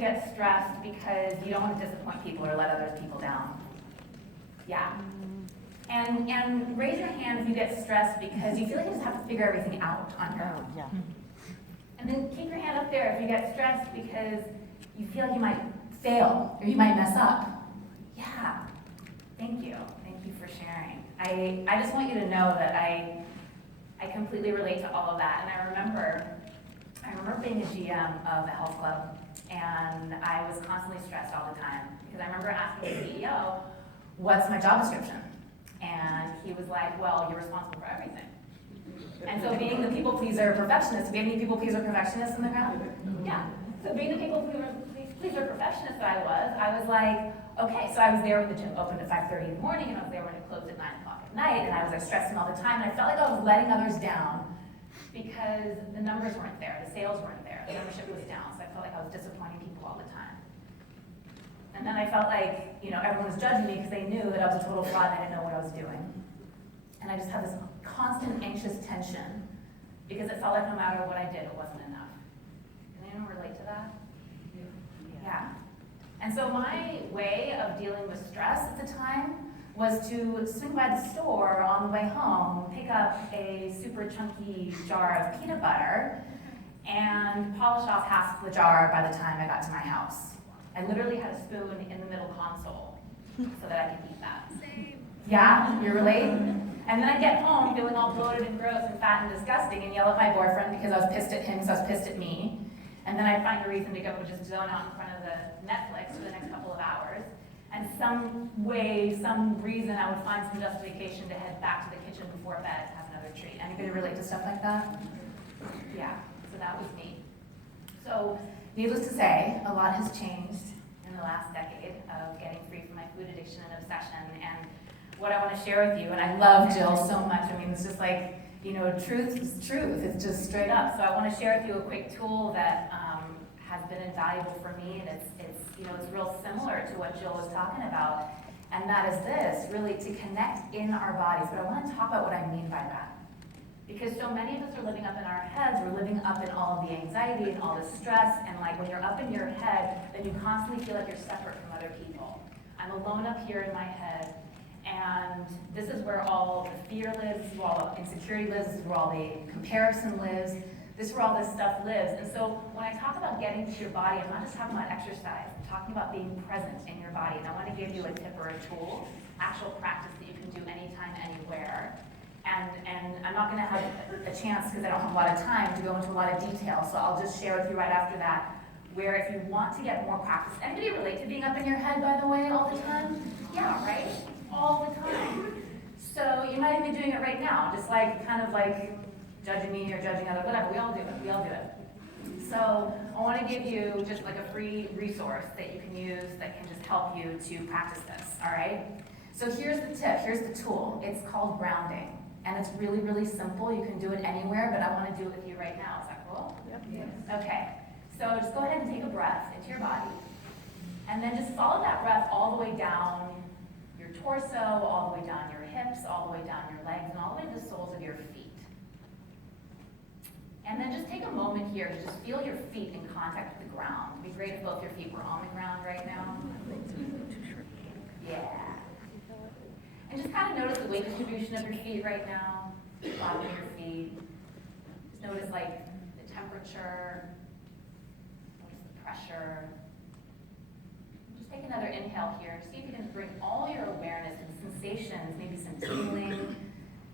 get stressed because you don't want to disappoint people or let other people down? Yeah. And raise your hand if you get stressed because you feel like you just have to figure everything out on your own. Yeah. And then keep your hand up there if you get stressed because you feel like you might fail or you might mess up. Yeah. Thank you. Thank you for sharing. I just want you to know that I completely relate to all of that. And I remember being a GM of a health club, and I was constantly stressed all the time because I remember asking the CEO, "What's my job description?" And he was like, "Well, you're responsible for everything." And so being the people pleaser perfectionist, do we have any people pleaser perfectionists in the crowd? Yeah. So being the people pleaser perfectionist that I was like, okay, so I was there when the gym opened at 5:30 in the morning, and I was there when it closed at 9 o'clock at night, and I was like stressing all the time, and I felt like I was letting others down because the numbers weren't there, the sales weren't there, the membership was down, so I felt like I was disappointing people all the time. And then I felt like, everyone was judging me because they knew that I was a total fraud and I didn't know what I was doing. And I just had this constant anxious tension because it felt like no matter what I did, it wasn't enough. Can anyone relate to that? Yeah. And so my way of dealing with stress at the time was to swing by the store on the way home, pick up a super chunky jar of peanut butter, and polish off half the jar by the time I got to my house. I literally had a spoon in the middle console so that I could eat that. Same. Yeah, you relate? And then I'd get home feeling all bloated and gross and fat and disgusting and yell at my boyfriend because I was pissed at him because I was pissed at me. And then I'd find a reason to go just zone out in front of the Netflix for the next couple of hours. And some reason I would find some justification to head back to the kitchen before bed to have another treat. Anybody relate to stuff like that? Yeah, so that was me. So, needless to say, a lot has changed in the last decade of getting free from my food addiction and obsession. And what I want to share with you, and I love Jill so much. I mean, it's just like, truth is truth. It's just straight up. So I want to share with you a quick tool that has been invaluable for me, and it's real similar to what Jill was talking about. And that is this, really to connect in our bodies. But I want to talk about what I mean by that. Because so many of us are living up in our heads, we're living up in all of the anxiety and all the stress, and like when you're up in your head, then you constantly feel like you're separate from other people. I'm alone up here in my head, and this is where all the fear lives, this is where all the insecurity lives, this is where all the comparison lives, this is where all this stuff lives. And so when I talk about getting to your body, I'm not just talking about exercise, I'm talking about being present in your body. And I want to give you a tip or a tool, actual practice that you can do anytime, anywhere. And I'm not going to have a chance, because I don't have a lot of time, to go into a lot of detail, so I'll just share with you right after that, where if you want to get more practice, anybody relate to being up in your head, by the way, all the time? Yeah, right? All the time. So you might even be doing it right now, just like, kind of like judging me or judging others, whatever, we all do it. So I want to give you just like a free resource that you can use that can just help you to practice this, all right? So here's the tip, here's the tool. It's called grounding. And it's really, really simple. You can do it anywhere, but I want to do it with you right now. Is that cool? Yep. Yes. Okay. So just go ahead and take a breath into your body. And then just follow that breath all the way down your torso, all the way down your hips, all the way down your legs, and all the way to the soles of your feet. And then just take a moment here to just feel your feet in contact with the ground. It'd be great if both your feet were on the ground right now. Yeah. And just kind of notice the weight distribution of your feet right now, the bottom of your feet. Just notice like the temperature, notice the pressure. Just take another inhale here. See if you can bring all your awareness to the sensations, maybe some tingling,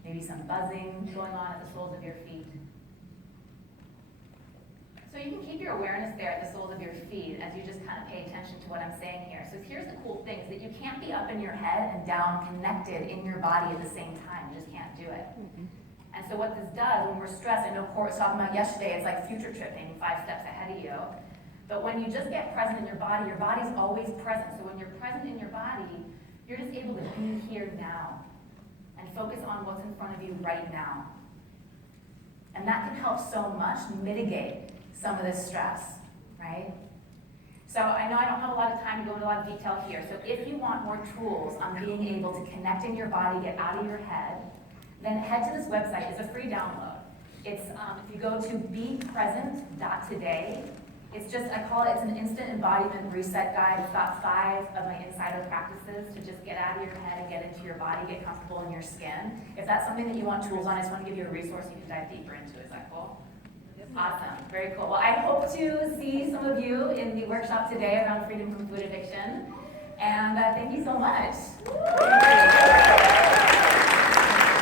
maybe some buzzing going on at the soles of your feet. So you can keep your awareness there at the soles of your feet as you just kind of pay attention to what I'm saying here. So here's the cool thing, is that you can't be up in your head and down connected in your body at the same time. You just can't do it. And so what this does, when we're stressed, I know Court was talking about yesterday, it's like future tripping, 5 steps ahead of you. But when you just get present in your body's always present. So when you're present in your body, you're just able to be here now and focus on what's in front of you right now. And that can help so much mitigate some of this stress, right? So I know I don't have a lot of time to go into a lot of detail here. So if you want more tools on being able to connect in your body, get out of your head, then head to this website. It's a free download. It's if you go to bepresent.today, It's just, I call it, it's an instant embodiment reset guide. It's got 5 of my insider practices to just get out of your head and get into your body, get comfortable in your skin. If that's something that you want tools on, I just want to give you a resource you can dive deeper into. Is that cool? Awesome, very cool. Well, I hope to see some of you in the workshop today around freedom from food addiction. And thank you so much.